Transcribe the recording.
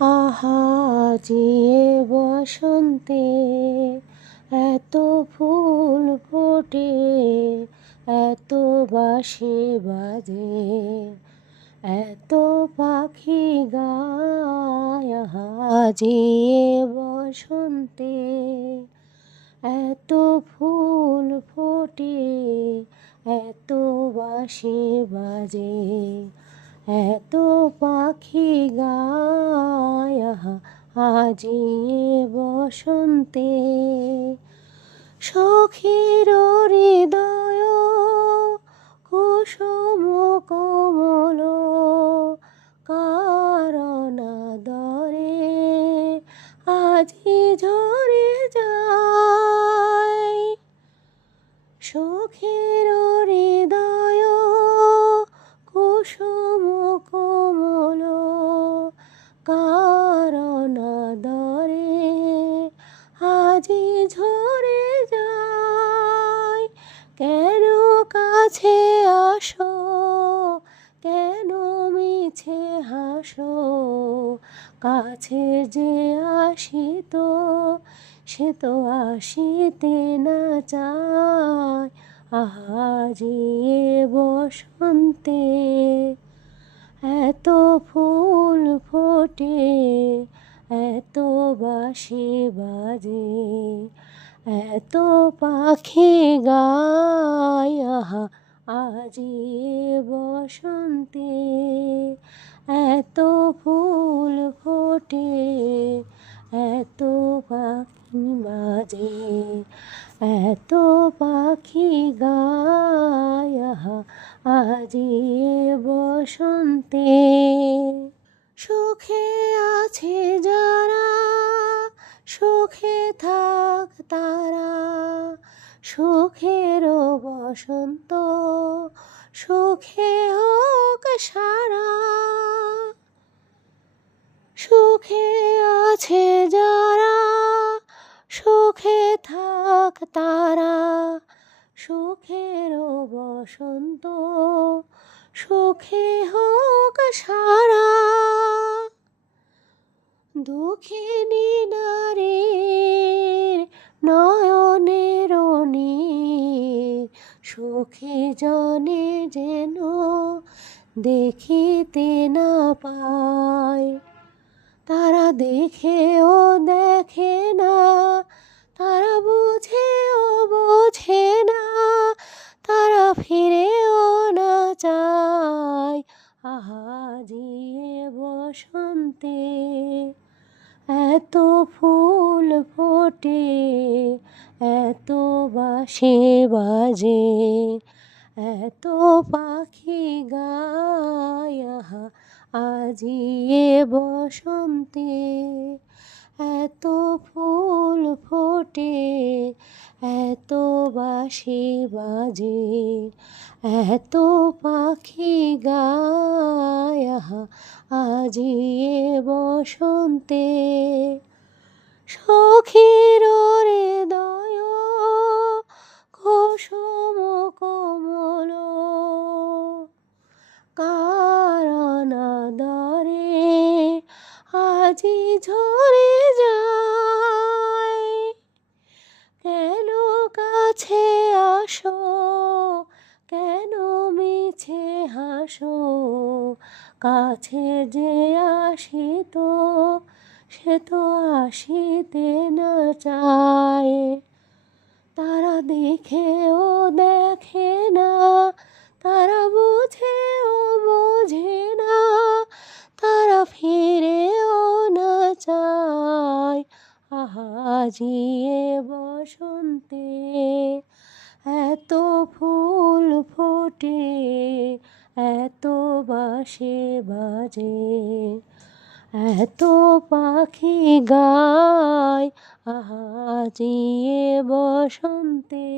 আহা যে বসন্তে এত ফুল ফোটে, এত বাঁশি বাজে, এত পাখি গায়। আহা যে বসন্তে এত ফুল ফোটে, এত বাঁশি বাজে, এত পাখি গায়। আহা আজি বসন্তে সখীর হৃদয় কুসুম কোমল, কারণ আদরে আজি ঝরে যায়। সখীর হৃদয় কুসুম কোমল, কারণ আদরে আজি ঝরে যায়। কেন কাছে আসো, কেন মিছে হাসো, কাছে যে আসিত সে তো আসিতে না চায়। আহা যে বসন্তে এত ফুল ফোটে, এত বাঁশি বাজে, এত পাখি গায়। আহা আজি বসন্তে এত ফুল ফোটে, এত পাখি বাজে, এত পাখি গায়। আহা আজি বসন্তে সুখে আছে যারা, সুখে থাক তারা, সুখেরও বসন্ত সুখে হোক সারা। সুখে আছে যারা, সুখে থাক তারা, সুখেরও বসন্ত সুখে হোক সারা। দুঃখিনী নারীর নয়নের নীর সুখী জনে যেন দেখিতে না পায়। তারা দেখেও দেখে না, তারা বুঝেও বোঝে না, তারা ফিরেও না চায়। আহা যে বসন্তে এত ফুল ফোটে, এত বাঁশি বাজে, এত পাখি গায়। আহা আজি বসন্তে এত ফুল ফোটে, এত বাঁশি বাজে, এত পাখি গায়। আহা আজি বসন্তে সখীর হৃদয় কুসুম কোমল, কারণ আদরে আজি ঝরে যায়। কেন কাছে আসো, কেন মিছে হাসো, কাছে যে আসিত সে তো আসিতে না চায়। তারা দেখেও দেখে না, তারা বুঝেও বোঝে না, তারা ফিরেও না চায়। আহা যে বসন্তে এত ফুল ফোটে, এত বাঁশি বাজে, এত পাখি গায়। আহা যে বসন্তে।